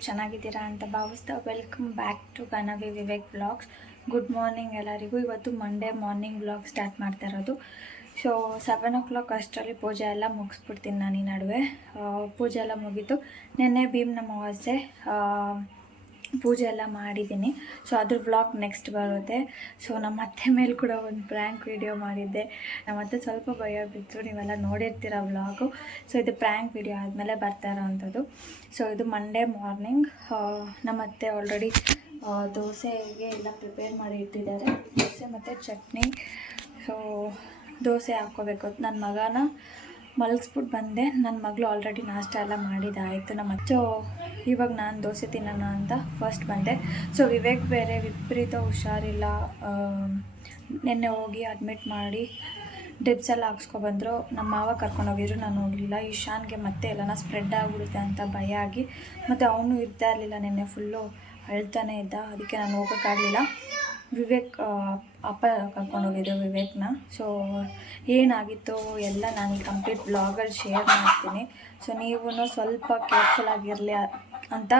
ಚೆನ್ನಾಗಿದ್ದೀರಾ ಅಂತ ಭಾವಿಸ್ತಾ welcome back to Ganavi Vivek blogs good morning ಎಲ್ಲರಿಗೂ. ಇವತ್ತು ಮಂಡೇ ಮಾರ್ನಿಂಗ್ ಬ್ಲಾಗ್ ಸ್ಟಾರ್ಟ್ ಮಾಡ್ತಾ ಇರೋದು. ಸೊ ಸೆವೆನ್ ಓ ಕ್ಲಾಕ್ ಅಷ್ಟರಲ್ಲಿ ಪೂಜೆ ಎಲ್ಲ ಮುಗಿಸ್ಬಿಡ್ತೀನಿ ನಾನು ಈ ನಡುವೆ. ಪೂಜೆ ಎಲ್ಲ ಮುಗೀತು. ನಿನ್ನೆ ಭೀಮ್ ಅಮಾವಾಸ್ಯೆ ಆ, ಪೂಜೆ ಎಲ್ಲ ಮಾಡಿದ್ದೀನಿ. ಸೊ ಅದ್ರ ವ್ಲಾಗ್ ನೆಕ್ಸ್ಟ್ ಬರುತ್ತೆ. ಸೊ ನಮ್ಮ ಅತ್ತೆ ಮೇಲೆ ಕೂಡ ಒಂದು ಪ್ರ್ಯಾಂಕ್ ವಿಡಿಯೋ ಮಾಡಿದ್ದೆ. ನಮ್ಮ ಅತ್ತೆ ಸ್ವಲ್ಪ ಭಯ ಬಿತ್ತು. ನೀವೆಲ್ಲ ನೋಡಿರ್ತೀರ ವ್ಲಾಗು ಸೊ ಇದು ಪ್ರ್ಯಾಂಕ್ ವಿಡಿಯೋ ಆದಮೇಲೆ ಬರ್ತಾ ಇರೋವಂಥದ್ದು. ಸೊ ಇದು ಮಂಡೇ ಮಾರ್ನಿಂಗ್ ನಮ್ಮ ಅತ್ತೆ ಆಲ್ರೆಡಿ ದೋಸೆಗೆ ಎಲ್ಲ ಪ್ರಿಪೇರ್ ಮಾಡಿ ಇಟ್ಟಿದ್ದಾರೆ. ದೋಸೆ ಮತ್ತು ಚಟ್ನಿ. ಸೊ ದೋಸೆ ಹಾಕ್ಕೋಬೇಕು. ನನ್ನ ಮಗನ ಮಲಗಿಸ್ಬಿಟ್ಟು ಬಂದೆ. ನನ್ನ ಮಗಳು ಆಲ್ರೆಡಿ ನಾಷ್ಟ ಎಲ್ಲ ಮಾಡಿದ್ದಾಯಿತು ನಮ್ಮ ಅಚ್ಚು, ಇವಾಗ ನಾನು ದೋಸೆ ತಿನ್ನೋಣ ಅಂತ ಫಸ್ಟ್ ಬಂದೆ. ಸೊ ವಿವೇಕ್ ಬೇರೆ ವಿಪರೀತ ಹುಷಾರಿಲ್ಲ. ನಿನ್ನೆ ಹೋಗಿ ಅಡ್ಮಿಟ್ ಮಾಡಿ ಡ್ರಿಪ್ಸ್ ಎಲ್ಲ ಹಾಕ್ಸ್ಕೊಬಂದರು. ನಮ್ಮ ಮಾವ ಕರ್ಕೊಂಡೋಗಿದ್ರು ನಾನು ಹೋಗಲಿಲ್ಲ. ಈಶಾನ್ಗೆ ಮತ್ತೆ ಎಲ್ಲನ ಸ್ಪ್ರೆಡ್ ಆಗಿಬಿಡುತ್ತೆ ಅಂತ ಭಯ ಆಗಿ. ಮತ್ತು ಅವನು ಇರ್ತಾ ಇರಲಿಲ್ಲ, ನಿನ್ನೆ ಫುಲ್ಲು ಅಳ್ತಾನೆ ಇದ್ದ. ಅದಕ್ಕೆ ನಾನು ಹೋಗೋಕ್ಕಾಗಲಿಲ್ಲ. ವಿವೇಕ್ ಅಪ್ಪ ಕರ್ಕೊಂಡೋಗಿದ್ದು ವಿವೇಕ್ನ. ಸೊ ಏನಾಗಿತ್ತು ಎಲ್ಲ ನಾನು ಕಂಪ್ಲೀಟ್ ಬ್ಲಾಗಲ್ಲಿ ಶೇರ್ ಮಾಡ್ತೀನಿ. ಸೊ ನೀವು ಸ್ವಲ್ಪ ಕೇರ್ಫುಲ್ ಆಗಿರಲಿ ಅಂತ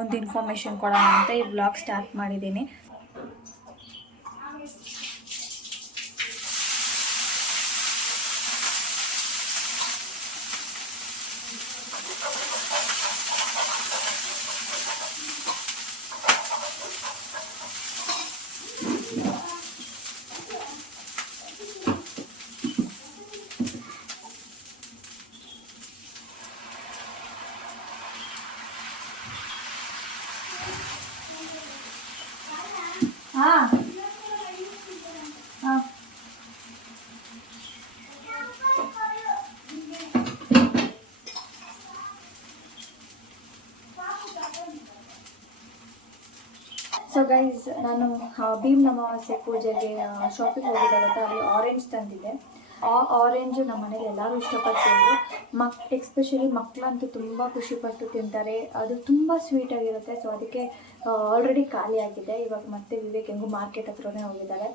ಒಂದು ಇನ್ಫಾರ್ಮೇಷನ್ ಕೊಡೋಣ ಅಂತ ಈ ಬ್ಲಾಗ್ ಸ್ಟಾರ್ಟ್ ಮಾಡಿದ್ದೀನಿ. ಹಾಂ. ಹಾಂ. ಸೊ ಗೈಸ್ ನಾನು ಭೀಮ್ ಅಮಾವಾಸ್ಯೆ ಪೂಜೆಗೆ ಶಾಪಿಂಗ್ ಹೋಗಿದ್ದಾಗುತ್ತೆ ಅಲ್ಲಿ ಆರೆಂಜ್ ತಂದಿದ್ದೆ. ಆ ಆರೆಂಜು ನಮ್ಮ ಮನೇಲಿ ಎಲ್ಲರೂ ಇಷ್ಟಪಟ್ಟು ತಿಂದರು ಮಕ್ ಎಕ್ಸ್ಪೆಷಲಿ ಮಕ್ಕಳಂತೂ ತುಂಬ ಖುಷಿಪಟ್ಟು ತಿಂತಾರೆ. ಅದು ತುಂಬ ಸ್ವೀಟಾಗಿರುತ್ತೆ ಸೊ ಅದಕ್ಕೆ ಆಲ್ರೆಡಿ ಖಾಲಿ ಆಗಿದೆ. ಇವಾಗ ಮತ್ತೆ ವಿವೇಕ್ ಹೆಂಗು ಮಾರ್ಕೆಟ್ ಹತ್ರನೇ ಹೋಗಿದ್ದಾರೆ.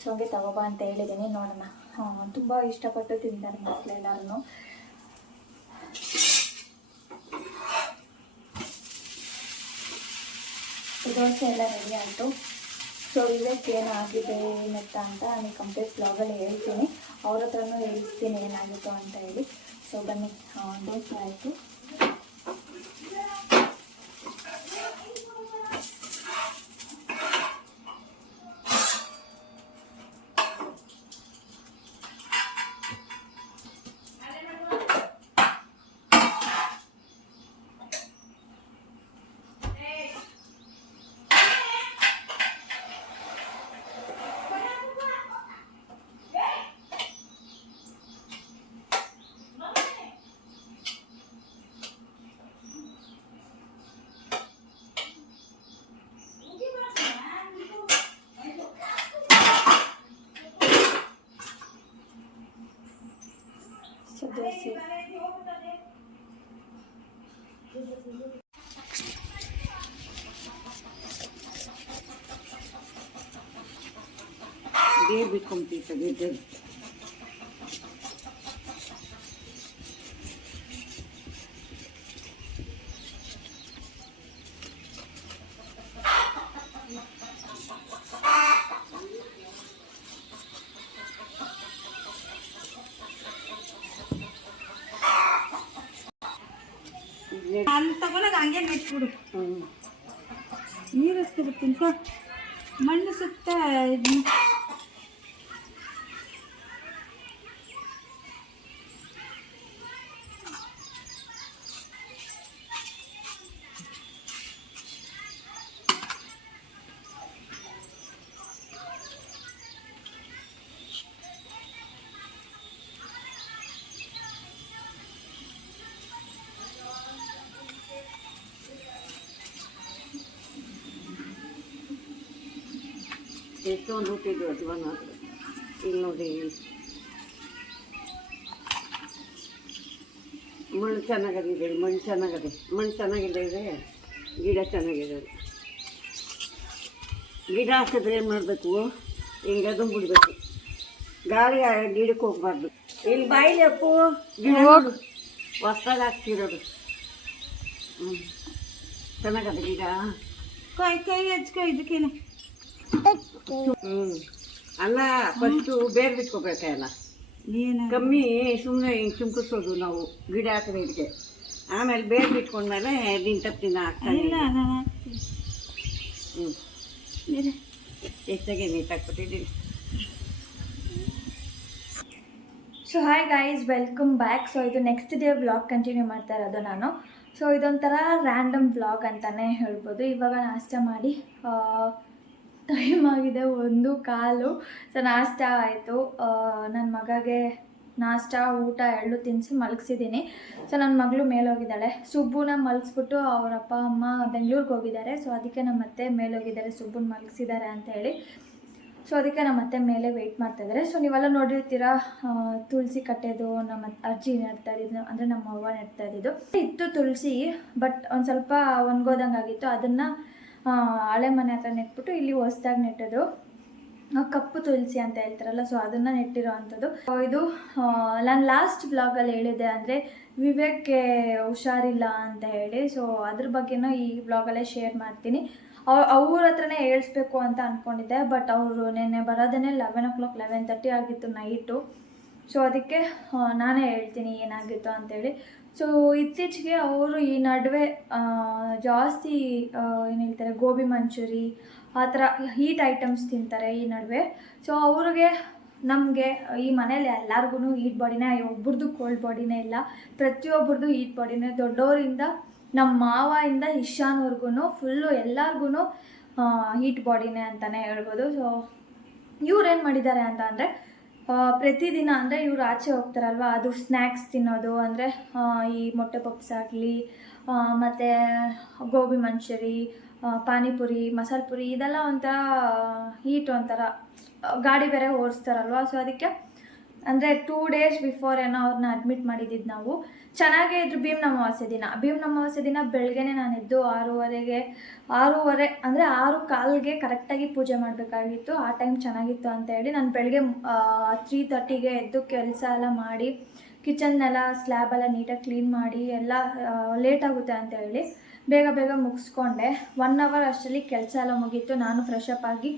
ಸೊ ಹಂಗೆ ತಗೋಬಾ ಅಂತ ಹೇಳಿದ್ದೀನಿ ನೋಡೋಣ. ತುಂಬ ಇಷ್ಟಪಟ್ಟು ತಿಂತಾರೆ ಮಕ್ಕಳೆಲ್ಲರೂ ದೋಸೆ ಎಲ್ಲ ರೆಡಿ ಆಯಿತು. ಸೊ ವಿವೇಕ್ ಏನಾಗಿದೆ ಏನತ್ತ ಅಂತ ನಾನು ಕಂಪ್ಲೀಟ್ ಬ್ಲಾಗಲ್ಲಿ ಹೇಳ್ತೀನಿ ಅವ್ರ ಹತ್ರನೂ ಹೇಳಿಸ್ತೀನಿ ಏನಾಗಿತ್ತು ಅಂತ ಹೇಳಿ ಸೊ ಬನ್ನಿ ಆ, ದೋಸೆ ಆಯಿತು ಸೊ ದೋಸೆ ಬೇರೆ ಬಿಟ್ಕೊಂಬಿಟ್ಟಿತ್ತು ಗೆದ್ದಲ್ಲಿ ಅಲ್ಲಿ ತಗೊಳಗ ಹಂಗೆ ನೆಟ್ಬಿಡು ಹ್ಞೂ ನೀರು ಹಚ್ಬಿಡ್ತೀನಿ ಸೊ ಮಣ್ಣು ಸುತ್ತ ಇದ್ನ- ಎಷ್ಟೊಂದು ಹುಟ್ಟಿದ್ದು ಜೀವನ ಇಲ್ಲಿ ನೋಡಿ ಮಣ್ಣು ಚೆನ್ನಾಗಿದೆ ಮಣ್ಣು ಚೆನ್ನಾಗಿದೆ ಮಣ್ಣು ಚೆನ್ನಾಗಿದೆ ಇದೆ ಗಿಡ ಚೆನ್ನಾಗಿದೆ ಗಿಡ ಹಾಕಿದ್ರೆ ಏನು ಮಾಡಬೇಕು ಹಿಂಗೆ ಅದು ಬಿಡಬೇಕು ಗಾಳಿ ಆ ಗಿಡಕ್ಕೆ ಹೋಗ್ಬಾರ್ದು ಇಲ್ಲಿ ಬಾಯಿಲಿ ಅಪ್ಪು ಗಿಡ ಹೊಸ್ದಾಗಿ ಹಾಕ್ತಿರೋದು ಹ್ಞೂ ಚೆನ್ನಾಗದ ಗಿಡ ಕೈ ಕೈ ಹಚ್ಕೊ ಇದಕ್ಕೇನೆ ಹ್ಞೂ ಅಲ್ಲ ಫಸ್ಟು ಬೇರೆ ಬಿಟ್ಕೋಬೇಕಲ್ಲ ಕಮ್ಮಿ ಸುಮ್ಮನೆ ಹಿಂಗೆ ಚುಮ್ಕಿಸೋದು ನಾವು ಗಿಡ ಹಾಕಿದ್ರೆ ಇದಕ್ಕೆ. ಆಮೇಲೆ ಬೇರೆ ಬಿಟ್ಕೊಂಡ್ಮೇಲೆ ದಿನ ತಪ್ಪಿನ ಹ್ಞೂ ಹೆಚ್ಚಾಗಿ ಎಷ್ಟಾಗೆ ನೀಟಾಗಿ ಕೊಟ್ಟಿದ್ದೀನಿ so hi guys welcome back so ಇದು ನೆಕ್ಸ್ಟ್ ಡೇ ವ್ಲಾಗ್ ಕಂಟಿನ್ಯೂ ಮಾಡ್ತಾ ಇರೋದು ನಾನು. ಸೊ ಇದೊಂಥರ ರ್ಯಾಂಡಮ್ ವ್ಲಾಗ್ ಅಂತಲೇ ಹೇಳ್ಬೋದು. ಇವಾಗ ನಾಷ್ಟ ಮಾಡಿ ಟೈಮ್ ಆಗಿದೆ, ಒಂದು ಕಾಲು. ಸೊ ನಾಷ್ಟ ಆಯಿತು. ನನ್ನ ಮಗಗೆ ನಾಷ್ಟ, ಊಟ ಎಳ್ಳು ತಿನ್ನಿಸಿ ಮಲಗಿಸಿದ್ದೀನಿ ಸೊ ನನ್ನ ಮಗಳು ಮೇಲೋಗಿದ್ದಾಳೆ ಸುಬ್ಬುನ ಮಲಗಿಸ್ಬಿಟ್ಟು ಅವ್ರ ಅಪ್ಪ, ಅಮ್ಮ ಬೆಂಗಳೂರಿಗೆ ಹೋಗಿದ್ದಾರೆ. ಸೊ ಅದಕ್ಕೆ ನಮ್ಮ ಅತ್ತೆ ಮೇಲೋಗಿದ್ದಾರೆ ಸುಬ್ಬುನ ಮಲಗಿಸಿದ್ದಾರೆ ಅಂತ ಹೇಳಿ. ಸೊ ಅದಕ್ಕೆ ನಮ್ಮ ಅತ್ತೆ ಮೇಲೆ ವೆಯ್ಟ್ ಮಾಡ್ತಾ ಇದ್ದಾರೆ ಸೊ ನೀವೆಲ್ಲ ನೋಡಿರ್ತೀರಾ ತುಳಸಿ ಕಟ್ಟೆದು, ನಮ್ಮ ಅಜ್ಜಿ ನೆಡ್ತಾ ಇದ್ದು ಅಂದರೆ ನಮ್ಮ ಅವ್ವ ನೆಡ್ತಾ ಇದ್ದಿದ್ದು. ಇತ್ತು ತುಳಸಿ ಬಟ್ ಒಂದು ಸ್ವಲ್ಪ ಒಣಗೋದಂಗೆ ಆಗಿತ್ತು ಅದನ್ನು ಹಳೆ ಮನೆ ಹತ್ರ ನೆಟ್ಬಿಟ್ಟು ಇಲ್ಲಿ ಹೊಸ್ದಾಗಿ ನೆಟ್ಟದು ಕಪ್ಪು ತುಳಸಿ ಅಂತ ಹೇಳ್ತಾರಲ್ಲ ಸೊ ಅದನ್ನು ನೆಟ್ಟಿರೋ ಅಂಥದ್ದು. ಇದು ನಾನು ಲಾಸ್ಟ್ ಬ್ಲಾಗಲ್ಲಿ ಹೇಳಿದೆ ಅಂದರೆ ವಿವೇಕ್ಗೆ ಹುಷಾರಿಲ್ಲ ಅಂತ ಹೇಳಿ ಸೊ ಅದ್ರ ಬಗ್ಗೆನೂ ಈ ವ್ಲಾಗಲ್ಲೇ ಶೇರ್ ಮಾಡ್ತೀನಿ. ಅವ್ರ ಅವ್ರ ಹತ್ರನೇ ಹೇಳಿಸ್ಬೇಕು ಅಂತ ಅಂದ್ಕೊಂಡಿದ್ದೆ ಬಟ್ ಅವರು ನೆನ್ನೆ ಬರೋದೇ eleven o'clock eleven thirty ಆಗಿತ್ತು ನೈಟು ಸೊ ಅದಕ್ಕೆ ನಾನೇ ಹೇಳ್ತೀನಿ ಏನಾಗಿತ್ತು ಅಂತೇಳಿ ಸೊ ಇತ್ತೀಚೆಗೆ ಅವರು ಈ ನಡುವೆ ಜಾಸ್ತಿ ಏನು ಹೇಳ್ತಾರೆ, ಗೋಬಿ ಮಂಚೂರಿ, ಆ ಥರ ಹೀಟ್ ಐಟಮ್ಸ್ ತಿಂತಾರೆ ಈ ನಡುವೆ. ಸೊ ಅವ್ರಿಗೆ ನಮಗೆ ಈ ಮನೇಲಿ ಎಲ್ಲರಿಗೂ ಹೀಟ್ ಬಾಡಿನೇ, ಒಬ್ರದ್ದು ಕೋಲ್ಡ್ ಬಾಡಿನೇ ಇಲ್ಲ. ಪ್ರತಿಯೊಬ್ರದ್ದು ಹೀಟ್ ಬಾಡಿನೇ. ದೊಡ್ಡವರಿಂದ ನಮ್ಮ ಮಾವಿಂದ ಇಶಾನ್ವರ್ಗೂ ಫುಲ್ಲು ಎಲ್ಲರಿಗೂ ಹೀಟ್ ಬಾಡಿನೇ ಅಂತಲೇ ಹೇಳ್ಬೋದು. ಸೊ ಇವ್ರು ಏನು ಮಾಡಿದ್ದಾರೆ ಅಂತ ಅಂದರೆ ಪ್ರತಿದಿನ ಅಂದರೆ ಇವರು ಆಚೆ ಹೋಗ್ತಾರಲ್ವ, ಅದು ಸ್ನ್ಯಾಕ್ಸ್ ತಿನ್ನೋದು, ಅಂದರೆ ಈ ಮೊಟ್ಟೆ ಪಪ್ಸ್ ಆಗಲಿ ಮತ್ತು ಗೋಬಿ ಮಂಚೂರಿ ಪಾನಿಪುರಿ, ಮಸಾಲೆ ಪುರಿ, ಇದೆಲ್ಲ ಒಂಥರ ಹೀಟ್ ಒಂಥರ ಗಾಡಿ ಬೇರೆ ಓಡಿಸ್ತಾರಲ್ವ ಸೊ ಅದಕ್ಕೆ ಅಂದರೆ ಟೂ ಡೇಸ್ ಬಿಫೋರ್ ಏನೋ ಅವ್ರನ್ನ ಅಡ್ಮಿಟ್ ಮಾಡಿದ್ದಿದ್ದು ನಾವು. ಚೆನ್ನಾಗೇ ಇದ್ರು ಭೀಮ್ ಅಮಾವಾಸ್ಯೆ ದಿನ. ಭೀಮ್ ಅಮಾವಾಸ್ಯೆ ದಿನ ಬೆಳಗ್ಗೆನೆ ನಾನು ಎದ್ದು ಆರೂವರೆಗೆ, ಆರೂವರೆ, ಅಂದರೆ ಆರು ಕಾಲ್ಗೆ ಕರೆಕ್ಟಾಗಿ ಪೂಜೆ ಮಾಡಬೇಕಾಗಿತ್ತು. ಆ ಟೈಮ್ ಚೆನ್ನಾಗಿತ್ತು ಅಂತ ಹೇಳಿ ನಾನು ಬೆಳಗ್ಗೆ ತ್ರೀ ತರ್ಟಿಗೆ ಎದ್ದು ಕೆಲಸ ಎಲ್ಲ ಮಾಡಿ ಕಿಚನ್ನೆಲ್ಲ ಸ್ಲ್ಯಾಬೆಲ್ಲ ನೀಟಾಗಿ ಕ್ಲೀನ್ ಮಾಡಿ, ಎಲ್ಲ ಲೇಟ್ ಆಗುತ್ತೆ ಅಂತ ಹೇಳಿ ಬೇಗ ಬೇಗ ಮುಗಿಸ್ಕೊಂಡೆ. ಒನ್ ಅವರ್ ಅಷ್ಟರಲ್ಲಿ ಕೆಲಸ ಎಲ್ಲ ಮುಗೀತು. ನಾನು ಫ್ರೆಶ್ ಅಪ್ ಆಗಿ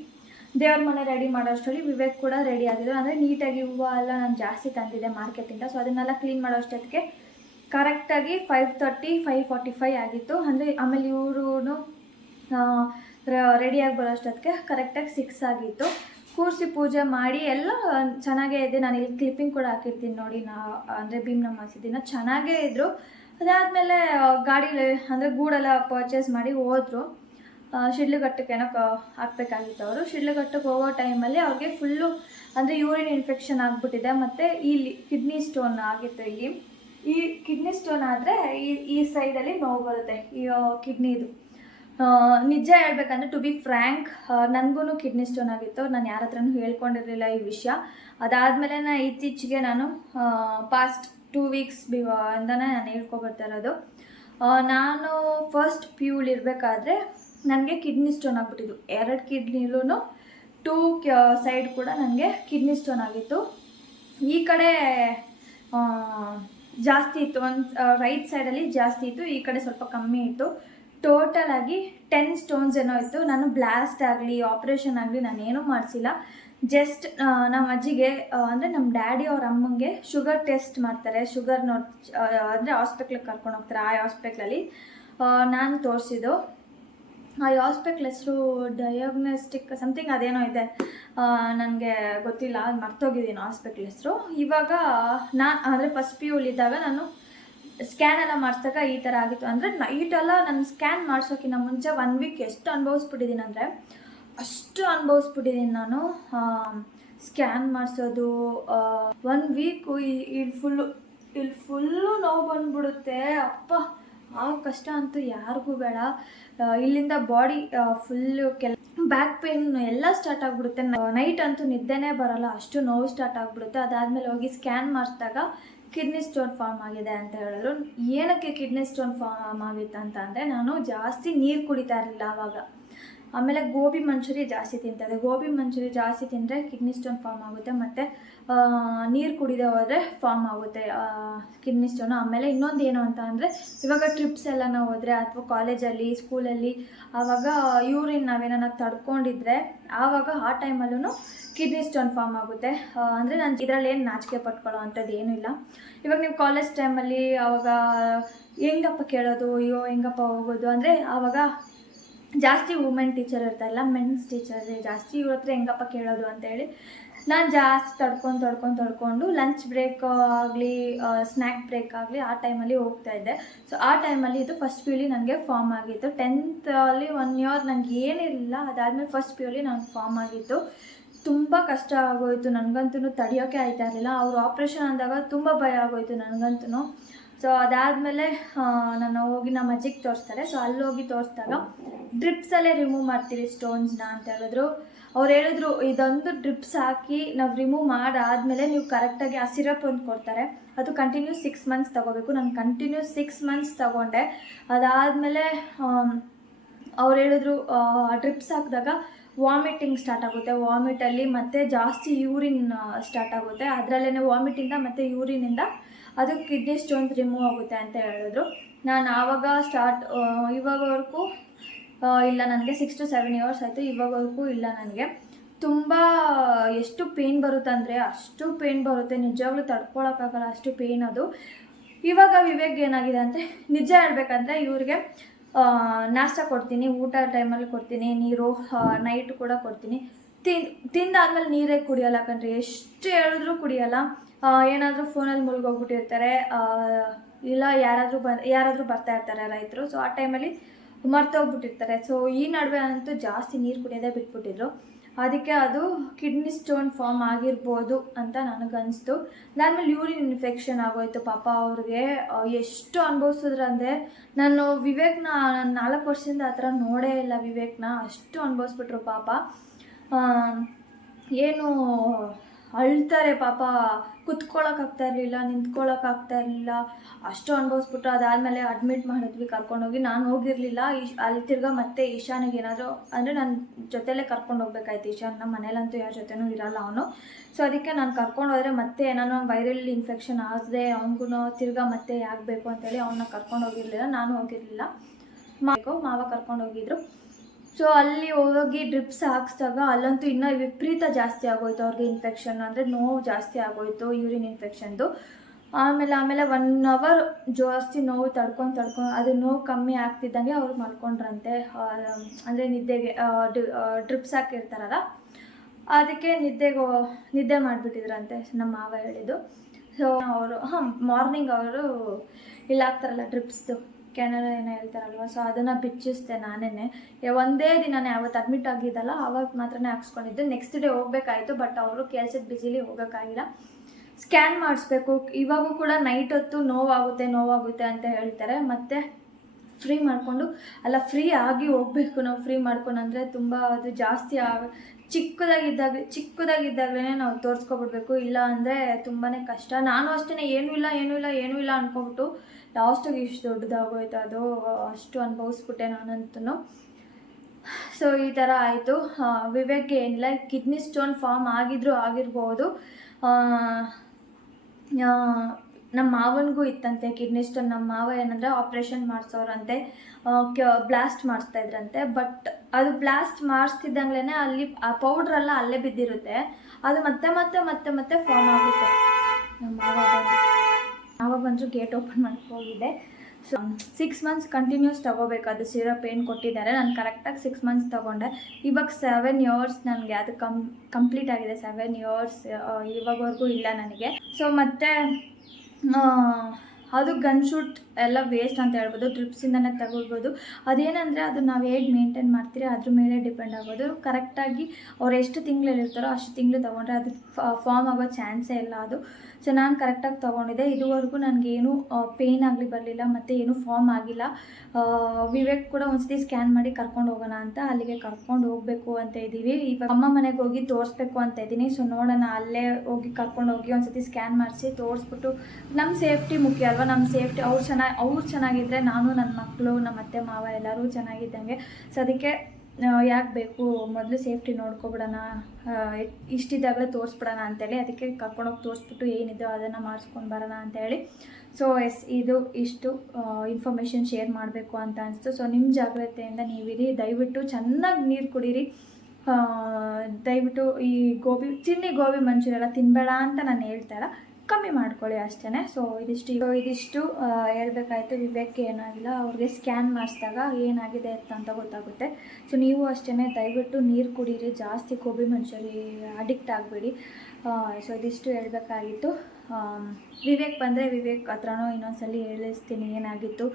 ದೇವ್ರ ಮನೆ ರೆಡಿ ಮಾಡೋ ಅಷ್ಟರಲ್ಲಿ ವಿವೇಕ್ ಕೂಡ ರೆಡಿ ಆಗಿದ್ರು ಅಂದರೆ ನೀಟಾಗಿ ಹೂವು ಎಲ್ಲ ನಾನು ಜಾಸ್ತಿ ತಂದಿದ್ದೆ ಮಾರ್ಕೆಟಿಂದ ಸೊ ಅದನ್ನೆಲ್ಲ ಕ್ಲೀನ್ ಮಾಡೋ ಅಷ್ಟೊತ್ತಿಗೆ ಕರೆಕ್ಟಾಗಿ five thirty five forty five ಆಗಿತ್ತು. ಅಂದರೆ ಆಮೇಲೆ ಇವರು ರೆಡಿಯಾಗಿ ಬರೋ ಅಷ್ಟೊತ್ತಿಗೆ ಕರೆಕ್ಟಾಗಿ ಸಿಕ್ಸ್ ಆಗಿತ್ತು. ಕೂರಿಸಿ ಪೂಜೆ ಮಾಡಿ ಎಲ್ಲ ಚೆನ್ನಾಗೇ ಇದೆ. ನಾನು ಇಲ್ಲಿ ಕ್ಲಿಪ್ಪಿಂಗ್ ಕೂಡ ಹಾಕಿರ್ತೀನಿ ನೋಡಿ. ನಾ, ಅಂದರೆ ಭೀಮ್ ನಮ್ಮ ದಿನ ಚೆನ್ನಾಗೇ ಇದ್ದರು ಅದಾದಮೇಲೆ ಗಾಡಿ, ಅಂದರೆ ಗೂಡೆಲ್ಲ ಪರ್ಚೇಸ್ ಮಾಡಿ ಹೋದರು. ಶಿಡ್ಲಘಟ್ಟಕ್ಕೆ ಏನೋ ಹಾಕ್ಬೇಕಾಗಿತ್ತು ಅವರು ಶಿಡ್ಲಘಟ್ಟಕ್ಕೆ ಹೋಗೋ ಟೈಮಲ್ಲಿ ಅವ್ರಿಗೆ ಫುಲ್ಲು ಅಂದರೆ ಯೂರಿನ್ ಇನ್ಫೆಕ್ಷನ್ ಆಗಿಬಿಟ್ಟಿದೆ. ಮತ್ತು ಇಲ್ಲಿ ಕಿಡ್ನಿ ಸ್ಟೋನ್ ಆಗಿತ್ತು ಇಲ್ಲಿ. ಈ ಕಿಡ್ನಿ ಸ್ಟೋನ್ ಆದರೆ ಈ ಈ ಸೈಡಲ್ಲಿ ನೋವು ಬರುತ್ತೆ ಈ ಕಿಡ್ನಿದು ನಿಜ ಹೇಳ್ಬೇಕಂದ್ರೆ ಟು ಬಿ ಫ್ರ್ಯಾಂಕ್ ನನಗೂ ಕಿಡ್ನಿ ಸ್ಟೋನ್ ಆಗಿತ್ತು. ನಾನು ಯಾರ ಹತ್ರನೂ ಹೇಳ್ಕೊಂಡಿರಲಿಲ್ಲ ಈ ವಿಷಯ. ಅದಾದಮೇಲೆ ನಾನು ಇತ್ತೀಚೆಗೆ ನಾನು ಪಾಸ್ಟ್ ಟೂ ವೀಕ್ಸ್ ಬಿ ನಾನು ಹೇಳ್ಕೊಬರ್ತಾ ಇರೋದು. ನಾನು ಫಸ್ಟ್ ಪಿ ಇರಬೇಕಾದ್ರೆ ನನಗೆ ಕಿಡ್ನಿ ಸ್ಟೋನ್ ಆಗಿಬಿಟ್ಟಿದ್ದು. ಎರಡು ಕಿಡ್ನಿಲೂ ಟೂ ಸೈಡ್ ಕೂಡ ನನಗೆ ಕಿಡ್ನಿ ಸ್ಟೋನ್ ಆಗಿತ್ತು. ಈ ಕಡೆ ಜಾಸ್ತಿ ಇತ್ತು. ಒಂದು ರೈಟ್ ಸೈಡಲ್ಲಿ ಜಾಸ್ತಿ ಇತ್ತು. ಈ ಕಡೆ ಸ್ವಲ್ಪ ಕಮ್ಮಿ ಇತ್ತು. ಟೋಟಲ್ ಆಗಿ ಟೆನ್ ಸ್ಟೋನ್ಸ್ ಏನೋ ಇತ್ತು. ನಾನು ಬ್ಲಾಸ್ಟ್ ಆಗಲಿ ಆಪ್ರೇಷನ್ ಆಗಲಿ ನಾನೇನೂ ಮಾಡಿಸಿಲ್ಲ. ಜಸ್ಟ್ ನಮ್ಮ ಅಜ್ಜಿಗೆ ಅಂದರೆ ನಮ್ಮ ಡ್ಯಾಡಿ ಅವ್ರ ಅಮ್ಮಂಗೆ ಶುಗರ್ ಟೆಸ್ಟ್ ಮಾಡ್ತಾರೆ. ಶುಗರ್ ನೋಡ್ ಅಂದರೆ ಹಾಸ್ಪಿಟ್ಲಿಗೆ ಕರ್ಕೊಂಡು ಹೋಗ್ತಾರೆ. ಆ ಹಾಸ್ಪಿಟ್ಲಲ್ಲಿ ನಾನು ತೋರಿಸಿದ್ದು. ಆ ಹಾಸ್ಪಿಟ್ಲ್ ಹೆಸರು ಡಯಾಗ್ನೋಸ್ಟಿಕ್ ಸಮಥಿಂಗ್ ಅದೇನೋ ಇದೆ. ನನಗೆ ಗೊತ್ತಿಲ್ಲ, ಅದು ಮರ್ತೋಗಿದ್ದೀನಿ ಹಾಸ್ಪಿಟ್ಲ್ ಹೆಸರು. ಇವಾಗ ನಾನು ಅಂದರೆ ಫಸ್ಟ್ ಪಿ ಇದ್ದಾಗ ನಾನು ಸ್ಕ್ಯಾನ್ ಎಲ್ಲ ಮಾಡಿಸಿದಾಗ ಈ ಥರ ಆಗಿತ್ತು. ಅಂದರೆ ನೈಟೆಲ್ಲ ನಾನು ಸ್ಕ್ಯಾನ್ ಮಾಡಿಸೋಕ್ಕಿಂತ ಮುಂಚೆ ಒನ್ ವೀಕ್ ಎಷ್ಟು ಅನುಭವಿಸ್ಬಿಟ್ಟಿದ್ದೀನಿ ಅಂದರೆ, ಅಷ್ಟು ಅನುಭವಿಸ್ಬಿಟ್ಟಿದ್ದೀನಿ ನಾನು. ಸ್ಕ್ಯಾನ್ ಮಾಡಿಸೋದು ಒನ್ ವೀಕು ಇಲ್ಲಿ ಫುಲ್ಲು ಇಲ್ಲಿ ಫುಲ್ಲು ನೋವು ಬಂದ್ಬಿಡುತ್ತೆ. ಅಪ್ಪ ಆ ಕಷ್ಟ ಅಂತೂ ಯಾರಿಗೂ ಬೇಡ. ಇಲ್ಲಿಂದ ಬಾಡಿ ಫುಲ್ಲು ಕೆಲ ಬ್ಯಾಕ್ ಪೇನ್ ಎಲ್ಲ ಸ್ಟಾರ್ಟ್ ಆಗಿಬಿಡುತ್ತೆ. ನೈಟ್ ಅಂತೂ ನಿದ್ದೆನೇ ಬರಲ್ಲ, ಅಷ್ಟು ನೋವು ಸ್ಟಾರ್ಟ್ ಆಗಿಬಿಡುತ್ತೆ. ಅದಾದಮೇಲೆ ಹೋಗಿ ಸ್ಕ್ಯಾನ್ ಮಾಡಿಸಿದಾಗ ಕಿಡ್ನಿ ಸ್ಟೋನ್ ಫಾರ್ಮ್ ಆಗಿದೆ ಅಂತ ಹೇಳಿದ್ರು ಏನಕ್ಕೆ ಕಿಡ್ನಿ ಸ್ಟೋನ್ ಫಾರ್ಮ್ ಆಗಿತ್ತು ಅಂತ ಅಂದರೆ, ನಾನು ಜಾಸ್ತಿ ನೀರು ಕುಡಿತಾ ಇರಲಿಲ್ಲ ಆವಾಗ. ಆಮೇಲೆ ಗೋಬಿ ಮಂಚೂರಿ ಜಾಸ್ತಿ ತಿಂತದೆ ಗೋಬಿ ಮಂಚೂರಿ ಜಾಸ್ತಿ ತಿಂದರೆ ಕಿಡ್ನಿ ಸ್ಟೋನ್ ಫಾರ್ಮ್ ಆಗುತ್ತೆ. ಮತ್ತು ನೀರು ಕುಡಿದೇ ಹೋದರೆ ಫಾರ್ಮ್ ಆಗುತ್ತೆ ಕಿಡ್ನಿ ಸ್ಟೋನು ಆಮೇಲೆ ಇನ್ನೊಂದು ಏನು ಅಂತ ಅಂದರೆ, ಇವಾಗ ಟ್ರಿಪ್ಸ್ ಎಲ್ಲ ನಾವು ಹೋದರೆ ಅಥವಾ ಕಾಲೇಜಲ್ಲಿ ಸ್ಕೂಲಲ್ಲಿ ಆವಾಗ ಯೂರಿನ್ ನಾವೇನ ತಡ್ಕೊಂಡಿದ್ರೆ, ಆವಾಗ ಆ ಟೈಮಲ್ಲೂ ಕಿಡ್ನಿ ಸ್ಟೋನ್ ಫಾರ್ಮ್ ಆಗುತ್ತೆ. ಅಂದರೆ ನಾನು ಇದರಲ್ಲಿ ಏನು ನಾಚಿಕೆ ಪಟ್ಕೊಳ್ಳೋ ಅಂಥದ್ದು ಏನೂ ಇಲ್ಲ. ಇವಾಗ ನೀವು ಕಾಲೇಜ್ ಟೈಮಲ್ಲಿ ಆವಾಗ ಹೆಂಗಪ್ಪ ಕೇಳೋದು, ಅಯ್ಯೋ ಹೆಂಗಪ್ಪ ಹೋಗೋದು ಅಂದರೆ, ಆವಾಗ ಜಾಸ್ತಿ ವುಮೆನ್ ಟೀಚರ್ ಇರ್ತಾರಲ್ಲ ಮೆನ್ಸ್ ಟೀಚರ್ ಜಾಸ್ತಿ ಇವ್ರ ಹತ್ರ ಹೆಂಗಪ್ಪ ಕೇಳೋದು ಅಂತೇಳಿ ನಾನು ಜಾಸ್ತಿ ತಡ್ಕೊಂಡು ತಡ್ಕೊಂಡು ತಡ್ಕೊಂಡು ಲಂಚ್ ಬ್ರೇಕ್ ಆಗಲಿ ಸ್ನ್ಯಾಕ್ ಬ್ರೇಕ್ ಆಗಲಿ ಆ ಟೈಮಲ್ಲಿ ಹೋಗ್ತಾ ಇದ್ದೆ. ಸೊ ಆ ಟೈಮಲ್ಲಿ ಇದು ಫಸ್ಟ್ ಪಿ ಯುಲಿ ನನಗೆ ಫಾರ್ಮ್ ಆಗಿತ್ತು. ಟೆಂತಲ್ಲಿ ಒನ್ ಇಯರ್ ನನಗೆ ಏನಿರಲಿಲ್ಲ, ಅದಾದಮೇಲೆ ಫಸ್ಟ್ ಪಿ ಯುಲಿ ನನಗೆ ಫಾರ್ಮ್ ಆಗಿತ್ತು. ತುಂಬ ಕಷ್ಟ ಆಗೋಯಿತು. ನನಗಂತೂ ತಡಿಯೋಕೆ ಆಯ್ತಾ ಇರಲಿಲ್ಲ. ಅವ್ರು ಆಪ್ರೇಷನ್ ಅಂದಾಗ ತುಂಬ ಭಯ ಆಗೋಯಿತು ನನಗಂತೂ ಸೊ ಅದಾದಮೇಲೆ ನಾನು ಹೋಗಿ ನಮ್ಮ ಅಜ್ಜಿಗೆ ತೋರಿಸ್ತಾರೆ. ಸೊ ಅಲ್ಲಿ ಹೋಗಿ ತೋರಿಸಿದಾಗ ಡ್ರಿಪ್ಸಲ್ಲೇ ರಿಮೂವ್ ಮಾಡ್ತೀರಿ ಸ್ಟೋನ್ಸ್ನ ಅಂತ ಹೇಳಿದ್ರು. ಅವ್ರು ಹೇಳಿದ್ರು, ಇದೊಂದು ಡ್ರಿಪ್ಸ್ ಹಾಕಿ ನಾವು ರಿಮೂವ್ ಮಾಡಾದಮೇಲೆ ನೀವು ಕರೆಕ್ಟಾಗಿ ಆ ಸಿರಪ್ ಒಂದು ಕೊಡ್ತಾರೆ. ಅದು ಕಂಟಿನ್ಯೂ ಸಿಕ್ಸ್ ಮಂತ್ಸ್ ತೊಗೋಬೇಕು. ನಾನು ಕಂಟಿನ್ಯೂ ಸಿಕ್ಸ್ ಮಂತ್ಸ್ ತೊಗೊಂಡೆ. ಅದಾದಮೇಲೆ ಅವ್ರು ಹೇಳಿದ್ರು ಡ್ರಿಪ್ಸ್ ಹಾಕಿದಾಗ ವಾಮಿಟಿಂಗ್ ಸ್ಟಾರ್ಟ್ ಆಗುತ್ತೆ. ವಾಮಿಟಲ್ಲಿ ಮತ್ತು ಜಾಸ್ತಿ ಯೂರಿನ್ ಸ್ಟಾರ್ಟ್ ಆಗುತ್ತೆ. ಅದರಲ್ಲೇ ವಾಮಿಟಿಂದ ಮತ್ತು ಯೂರಿನಿಂದ ಅದು ಕಿಡ್ನಿ ಸ್ಟೋನ್ಸ್ ರಿಮೂವ್ ಆಗುತ್ತೆ ಅಂತ ಹೇಳಿದ್ರು. ನಾನು ಆವಾಗ ಸ್ಟಾರ್ಟ್ ಇವಾಗವರೆಗೂ ಇಲ್ಲ, ನನಗೆ ಸಿಕ್ಸ್ ಟು ಸೆವೆನ್ ಇಯರ್ಸ್ ಆಯಿತು, ಇವಾಗವರೆಗೂ ಇಲ್ಲ ನನಗೆ. ತುಂಬ, ಎಷ್ಟು ಪೇಯ್ನ್ ಬರುತ್ತೆ ಅಂದರೆ, ಅಷ್ಟು ಪೇಯ್ನ್ ಬರುತ್ತೆ. ನಿಜವಾಗ್ಲೂ ತಡ್ಕೊಳಕ್ಕಾಗಲ್ಲ ಅಷ್ಟು ಪೇಯ್ನ್ ಅದು. ಇವಾಗ ವಿವೇಕ್ ಏನಾಗಿದೆ ಅಂದರೆ, ನಿಜ ಹೇಳ್ಬೇಕಂದ್ರೆ, ಇವ್ರಿಗೆ ನಾಷ್ಟ ಕೊಡ್ತೀನಿ, ಊಟ ಟೈಮಲ್ಲಿ ಕೊಡ್ತೀನಿ, ನೀರು ನೈಟ್ ಕೂಡ ಕೊಡ್ತೀನಿ. ತಿನ್, ತಿಂದಾದ್ಮೇಲೆ ನೀರೇ ಕುಡಿಯಲ್ಲ ಕಣ್ರಿ. ಎಷ್ಟು ಹೇಳಿದ್ರು ಕುಡಿಯಲ್ಲ. ಏನಾದರೂ ಫೋನಲ್ಲಿ ಮುಳುಗೋಗ್ಬಿಟ್ಟಿರ್ತಾರೆ ಇಲ್ಲ, ಯಾರಾದರೂ ಬ, ಯಾರಾದರೂ ಬರ್ತಾ ಇರ್ತಾರೆ ರೈತರು. ಸೊ ಆ ಟೈಮಲ್ಲಿ ಮರ್ತೋಗ್ಬಿಟ್ಟಿರ್ತಾರೆ ಸೊ ಈ ನಡುವೆ ಅಂತೂ ಜಾಸ್ತಿ ನೀರು ಕುಡಿಯೋದೇ ಬಿಟ್ಬಿಟ್ಟಿದ್ರು. ಅದಕ್ಕೆ ಅದು ಕಿಡ್ನಿ ಸ್ಟೋನ್ ಫಾರ್ಮ್ ಆಗಿರ್ಬೋದು ಅಂತ ನನಗನ್ನಿಸ್ತು ಅದಾದ್ಮೇಲೆ ಯೂರಿನ್ ಇನ್ಫೆಕ್ಷನ್ ಆಗೋಯ್ತು. ಪಾಪ ಅವ್ರಿಗೆ ಎಷ್ಟು ಅನುಭವಿಸಿದ್ರು ಅಂದರೆ ನಾನು ವಿವೇಕ್ನ ನಾಲ್ಕು ವರ್ಷದಿಂದ ಆ ಥರ ನೋಡೇ ಇಲ್ಲ ವಿವೇಕ್ನ. ಅಷ್ಟು ಅನುಭವಿಸ್ಬಿಟ್ರು ಪಾಪ. ಏನು ಅಳ್ತಾರೆ ಪಾಪ. ಕುತ್ಕೊಳ್ಳೋಕ್ಕಾಗ್ತಾ ಇರಲಿಲ್ಲ ನಿಂತ್ಕೊಳ್ಳೋಕ್ಕಾಗ್ತಾ ಇರಲಿಲ್ಲ. ಅಷ್ಟು ಅನುಭವಿಸ್ಬಿಟ್ರು ಅದಾದಮೇಲೆ ಅಡ್ಮಿಟ್ ಮಾಡಿದ್ವಿ, ಕರ್ಕೊಂಡೋಗಿ. ನಾನು ಹೋಗಿರಲಿಲ್ಲ. ಇಶ್ ಅಲ್ಲಿ ತಿರ್ಗಾ ಮತ್ತೆ ಈಶಾನಿಗೆ ಏನಾದರೂ, ಅಂದರೆ ನನ್ನ ಜೊತೆಲೇ ಕರ್ಕೊಂಡು ಹೋಗ್ಬೇಕಾಯ್ತು. ಈಶಾನ್ ನಮ್ಮ ಮನೇಲಂತೂ ಯಾರ ಜೊತೆನೂ ಇರಲ್ಲ ಅವನು. ಸೊ ಅದಕ್ಕೆ ನಾನು ಕರ್ಕೊಂಡು ಹೋದರೆ ಮತ್ತೆ ಏನಾದ್ರು ವೈರಲ್ ಇನ್ಫೆಕ್ಷನ್ ಆಗದೆ ಅವ್ನಿಗೂ ತಿರ್ಗಾ ಮತ್ತೆ ಆಗಬೇಕು ಅಂತೇಳಿ ಅವನ್ನ ಕರ್ಕೊಂಡು ಹೋಗಿರಲಿಲ್ಲ. ನಾನು ಹೋಗಿರಲಿಲ್ಲ. ಮಾವ ಕರ್ಕೊಂಡು ಹೋಗಿದ್ರು. ಸೊ ಅಲ್ಲಿ ಹೋಗಿ ಡ್ರಿಪ್ಸ್ ಹಾಕ್ಸ್ದಾಗ ಅಲ್ಲಂತೂ ಇನ್ನೂ ವಿಪರೀತ ಜಾಸ್ತಿ ಆಗೋಯ್ತು ಅವ್ರಿಗೆ ಇನ್ಫೆಕ್ಷನ್ ಅಂದರೆ ನೋವು ಜಾಸ್ತಿ ಆಗೋಯ್ತು ಯೂರಿನ್ ಇನ್ಫೆಕ್ಷನ್ದು ಆಮೇಲೆ ಆಮೇಲೆ ಒನ್ ಅವರ್ ಜಾಸ್ತಿ ನೋವು ತಡ್ಕೊಂಡು ತಡ್ಕೊಂಡು ಅದು ನೋವು ಕಮ್ಮಿ ಆಗ್ತಿದ್ದಂಗೆ ಅವ್ರು ಮಲ್ಕೊಂಡ್ರಂತೆ. ಅಂದರೆ ನಿದ್ದೆಗೆ ಡ್ರಿಪ್ಸ್ ಹಾಕಿರ್ತಾರಲ್ಲ, ಅದಕ್ಕೆ ನಿದ್ದೆಗೆ, ನಿದ್ದೆ ಮಾಡಿಬಿಟ್ಟಿದ್ರಂತೆ ನಮ್ಮ ಮಾವ ಹೇಳಿದ್ದು. ಸೊ ಅವರು, ಹಾಂ ಮಾರ್ನಿಂಗ್ ಅವರು ಇಲ್ಲಾಗ್ತಾರಲ್ಲ ಡ್ರಿಪ್ಸ್ದು ಕೆನಡ ಏನೋ ಹೇಳ್ತಾರಲ್ವ? ಸೊ ಅದನ್ನು ಬಿಚ್ಚಿಸ್ದೆ ನಾನೇ ಒಂದೇ ದಿನ ಅವತ್ತು ಅಡ್ಮಿಟ್ ಆಗಿದ್ದಲ್ಲ ಅವಾಗ ಮಾತ್ರ ಹಾಕ್ಸ್ಕೊಂಡಿದ್ದೆ. ನೆಕ್ಸ್ಟ್ ಡೇ ಹೋಗ್ಬೇಕಾಯ್ತು ಬಟ್ ಅವರು ಕೆಲ್ಸದ ಬಿಸಿಲಿ ಹೋಗೋಕ್ಕಾಗಿಲ್ಲ. ಸ್ಕ್ಯಾನ್ ಮಾಡಿಸ್ಬೇಕು. ಇವಾಗೂ ಕೂಡ ನೈಟ್ ಹೊತ್ತು ನೋವಾಗುತ್ತೆ ನೋವಾಗುತ್ತೆ ಅಂತ ಹೇಳ್ತಾರೆ. ಮತ್ತು ಫ್ರೀ ಮಾಡಿಕೊಂಡು, ಅಲ್ಲ ಫ್ರೀ ಆಗಿ ಹೋಗಬೇಕು. ನಾವು ಫ್ರೀ ಮಾಡ್ಕೊಂಡು ಅಂದರೆ ತುಂಬ ಅದು ಜಾಸ್ತಿ ಆಗ, ಚಿಕ್ಕದಾಗಿದ್ದಾಗ ಚಿಕ್ಕದಾಗಿದ್ದಾಗಲೇ ನಾವು ತೋರಿಸ್ಕೊಬಿಡ್ಬೇಕು. ಇಲ್ಲ ಅಂದರೆ ತುಂಬಾ ಕಷ್ಟ. ನಾನು ಅಷ್ಟೇ ಏನೂ ಇಲ್ಲ ಏನೂ ಇಲ್ಲ ಏನೂ ಇಲ್ಲ ಅನ್ಕೊಬಿಟ್ಟು ಲಾಸ್ಟಿಗೆ ಇಷ್ಟು ದೊಡ್ಡದಾಗೋಯ್ತು, ಅದು ಅಷ್ಟು ಅನುಭವಿಸ್ಬಿಟ್ಟೆ ನಾನಂತೂ ಸೊ ಈ ಥರ ಆಯಿತು. ವಿವೇಕ್ಗೆ ಏನಿಲ್ಲ ಕಿಡ್ನಿ ಸ್ಟೋನ್ ಫಾರ್ಮ್ ಆಗಿದ್ರು ಆಗಿರ್ಬೋದು. ನಮ್ಮ ಮಾವನಿಗೂ ಇತ್ತಂತೆ ಕಿಡ್ನಿ ಸ್ಟೋನ್ ನಮ್ಮ ಮಾವ ಏನಂದರೆ ಆಪ್ರೇಷನ್ ಮಾಡಿಸೋರಂತೆ ಬ್ಲಾಸ್ಟ್ ಮಾಡಿಸ್ತಾ ಇದ್ರಂತೆ. ಬಟ್ ಅದು ಬ್ಲಾಸ್ಟ್ ಮಾಡಿಸ್ತಿದ್ದಂಗ್ಲೇ ಅಲ್ಲಿ, ಆ ಪೌಡ್ರೆಲ್ಲ ಅಲ್ಲೇ ಬಿದ್ದಿರುತ್ತೆ. ಅದು ಮತ್ತೆ ಮತ್ತೆ ಮತ್ತೆ ಮತ್ತೆ ಫಾರ್ಮ್ ಆಗುತ್ತೆ. ನಮ್ಮ ಮಾವ ಬಂದು ಬಂದರೂ ಗೇಟ್ ಓಪನ್ ಹೋಗಿದ್ದೆ ಸೊ ಸಿಕ್ಸ್ ಮಂತ್ಸ್ ಕಂಟಿನ್ಯೂಸ್ ತೊಗೋಬೇಕು ಅದು ಸಿರಪ್ ಏನು ಕೊಟ್ಟಿದ್ದಾರೆ, ನಾನು ಕರೆಕ್ಟಾಗಿ ಸಿಕ್ಸ್ ಮಂತ್ಸ್ ತೊಗೊಂಡೆ. ಇವಾಗ ಸೆವೆನ್ ಇಯರ್ಸ್ ನನಗೆ ಅದು ಕಂಪ್ಲೀಟ್ ಆಗಿದೆ ಸೆವೆನ್ ಇಯರ್ಸ್ ಇವಾಗವರೆಗೂ ಇಲ್ಲ ನನಗೆ. ಸೊ ಮತ್ತು ಅದು ಗನ್ ಶೂಟ್ ಎಲ್ಲ ವೇಸ್ಟ್ ಅಂತ ಹೇಳ್ಬೋದು ಟ್ರಿಪ್ಸಿಂದನೇ ತಗೊಳ್ಬೋದು ಅದೇನಂದರೆ ಅದು ನಾವು ಹೇಗೆ ಮೇಂಟೈನ್ ಮಾಡ್ತೀರಿ ಅದ್ರ ಮೇಲೆ ಡಿಪೆಂಡ್ ಆಗೋದು. ಕರೆಕ್ಟಾಗಿ ಅವ್ರು ಎಷ್ಟು ತಿಂಗಳಲ್ಲಿರ್ತಾರೋ ಅಷ್ಟು ತಿಂಗಳು ತೊಗೊಂಡ್ರೆ ಅದು ಫಾರ್ಮ್ ಆಗೋ ಚಾನ್ಸೇ ಇಲ್ಲ ಅದು. ಸೊ ನಾನು ಕರೆಕ್ಟಾಗಿ ತೊಗೊಂಡಿದ್ದೆ. ಇದುವರೆಗೂ ನನಗೇನು ಪೇಯ್ನ್ ಆಗಲಿ ಬರಲಿಲ್ಲ, ಮತ್ತು ಏನೂ ಫಾರ್ಮ್ ಆಗಿಲ್ಲ. ವಿವೇಕ್ ಕೂಡ ಒಂದ್ಸತಿ ಸ್ಕ್ಯಾನ್ ಮಾಡಿ ಕರ್ಕೊಂಡು ಹೋಗೋಣ ಅಂತ ಅಲ್ಲಿಗೆ ಕರ್ಕೊಂಡು ಹೋಗಬೇಕು ಅಂತ ಇದ್ದೀವಿ. ಇವಾಗ ಅಮ್ಮ ಮನೆಗೆ ಹೋಗಿ ತೋರಿಸ್ಬೇಕು ಅಂತ ಇದ್ದೀನಿ. ಸೊ ನೋಡೋಣ, ಅಲ್ಲೇ ಹೋಗಿ ಕರ್ಕೊಂಡು ಹೋಗಿ ಒಂದ್ಸತಿ ಸ್ಕ್ಯಾನ್ ಮಾಡಿಸಿ ತೋರಿಸ್ಬಿಟ್ಟು ನಮ್ಮ ಸೇಫ್ಟಿ ಮುಖ್ಯ ಅಲ್ವಾ? ನಮ್ಮ ಸೇಫ್ಟಿ ಅವ್ರು ಚೆನ್ನಾಗಿ ಅವ್ರು ಚೆನ್ನಾಗಿದ್ದರೆ ನಾನು ನನ್ನ ಮಕ್ಕಳು ನಮ್ಮ ಅತ್ತೆ, ಮಾವ ಎಲ್ಲರೂ ಚೆನ್ನಾಗಿದ್ದಂಗೆ. ಸೊ ಅದಕ್ಕೆ ಯಾಕೆ ಬೇಕು? ಮೊದಲು ಸೇಫ್ಟಿ ನೋಡ್ಕೊಬಿಡೋಣ. ಇಷ್ಟಿದ್ದಾಗಲೇ ತೋರಿಸ್ಬಿಡೋಣ ಅಂತೇಳಿ, ಅದಕ್ಕೆ ಕರ್ಕೊಂಡೋಗಿ ತೋರಿಸ್ಬಿಟ್ಟು ಏನಿದೆಯೋ ಅದನ್ನು ಮಾಡಿಸ್ಕೊಂಡು ಬರೋಣ ಅಂತೇಳಿ. ಸೊ ಎಸ್, ಇದು ಇಷ್ಟು ಇನ್ಫಾರ್ಮೇಷನ್ ಶೇರ್ ಮಾಡಬೇಕು ಅಂತ ಅನಿಸ್ತು. ಸೊ ನಿಮ್ಮ ಜಾಗ್ರತೆಯಿಂದ ನೀವಿರಿ, ದಯವಿಟ್ಟು ಚೆನ್ನಾಗಿ ನೀರು ಕುಡೀರಿ. ದಯವಿಟ್ಟು ಈ ಗೋಬಿ, ಚಿನ್ನಿ ಗೋಬಿ ಮಂಚೂರಿ ಎಲ್ಲ ತಿನ್ನಬೇಡ ಅಂತ ನಾನು ಹೇಳ್ತಾ ಕಮ್ಮಿ ಮಾಡ್ಕೊಳ್ಳಿ ಅಷ್ಟೇ ಸೊ ಇದಿಷ್ಟು ಇದಿಷ್ಟು ಹೇಳ್ಬೇಕಾಯ್ತು ವಿವೇಕ್ ಏನಾಗಿಲ್ಲ. ಅವ್ರಿಗೆ ಸ್ಕ್ಯಾನ್ ಮಾಡಿಸಿದಾಗ ಏನಾಗಿದೆ ಅಂತ ಗೊತ್ತಾಗುತ್ತೆ. ಸೊ ನೀವು ಅಷ್ಟೇ ದಯವಿಟ್ಟು ನೀರು ಕುಡೀರಿ. ಜಾಸ್ತಿ ಕೋಬಿ ಮಂಚೂರಿ ಅಡಿಕ್ಟ್ ಆಗಬೇಡಿ. ಸೊ ಇದಿಷ್ಟು ಹೇಳಬೇಕಾಗಿತ್ತು. ವಿವೇಕ್ ಬಂದರೆ ವಿವೇಕ್ ಹತ್ರನೂ ಇನ್ನೊಂದ್ಸಲಿ ಹೇಳಿಸ್ತೀನಿ ಏನಾಗಿತ್ತು.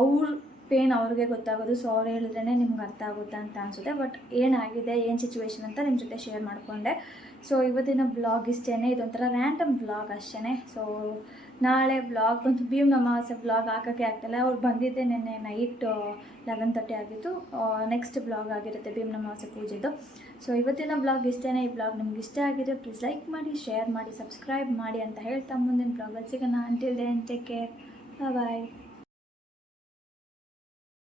ಅವ್ರ ಪೇನ್ ಅವ್ರಿಗೆ ಗೊತ್ತಾಗೋದು. ಸೊ ಅವ್ರು ಹೇಳಿದ್ರೇ ನಿಮ್ಗೆ ಅರ್ಥ ಆಗುತ್ತೆ ಅಂತ ಅನಿಸುತ್ತೆ. ಬಟ್ ಏನಾಗಿದೆ, ಏನು ಸಿಚುವೇಶನ್ ಅಂತ ನಿಮ್ಮ ಜೊತೆ ಶೇರ್ ಮಾಡಿಕೊಂಡೆ. ಸೊ ಇವತ್ತಿನ ಬ್ಲಾಗ್ ಇಷ್ಟೇ ಇದೊಂಥರ ರ್ಯಾಂಡಮ್ ಬ್ಲಾಗ್ ಅಷ್ಟೇ ಸೊ ನಾಳೆ ಬ್ಲಾಗ್ ಬಂದು ಭೀಮ್ ನಮಾಸ ಬ್ಲಾಗ್ ಹಾಕೋಕ್ಕೆ ಆಗ್ತಾಯಿಲ್ಲ ಅವ್ರು ಬಂದಿದ್ದೆ ನಿನ್ನೆ ನೈಟ್ ಲೆವೆನ್ ತರ್ಟಿ ಆಗಿತ್ತು. ನೆಕ್ಸ್ಟ್ ಬ್ಲಾಗ್ ಆಗಿರುತ್ತೆ ಭೀಮ್ ನಮಾಸ ಪೂಜೆದು. ಸೊ ಇವತ್ತಿನ ಬ್ಲಾಗ್ ಇಷ್ಟೇ ಈ ಬ್ಲಾಗ್ ನಿಮ್ಗೆ ಇಷ್ಟ ಆಗಿದೆ ಪ್ಲೀಸ್ ಲೈಕ್ ಮಾಡಿ ಶೇರ್ ಮಾಡಿ ಸಬ್ಸ್ಕ್ರೈಬ್ ಮಾಡಿ ಅಂತ ಹೇಳ್ತಾ ಮುಂದಿನ ಬ್ಲಾಗಲ್ಲಿ ಸಿಗೋಣ. Until then take care bye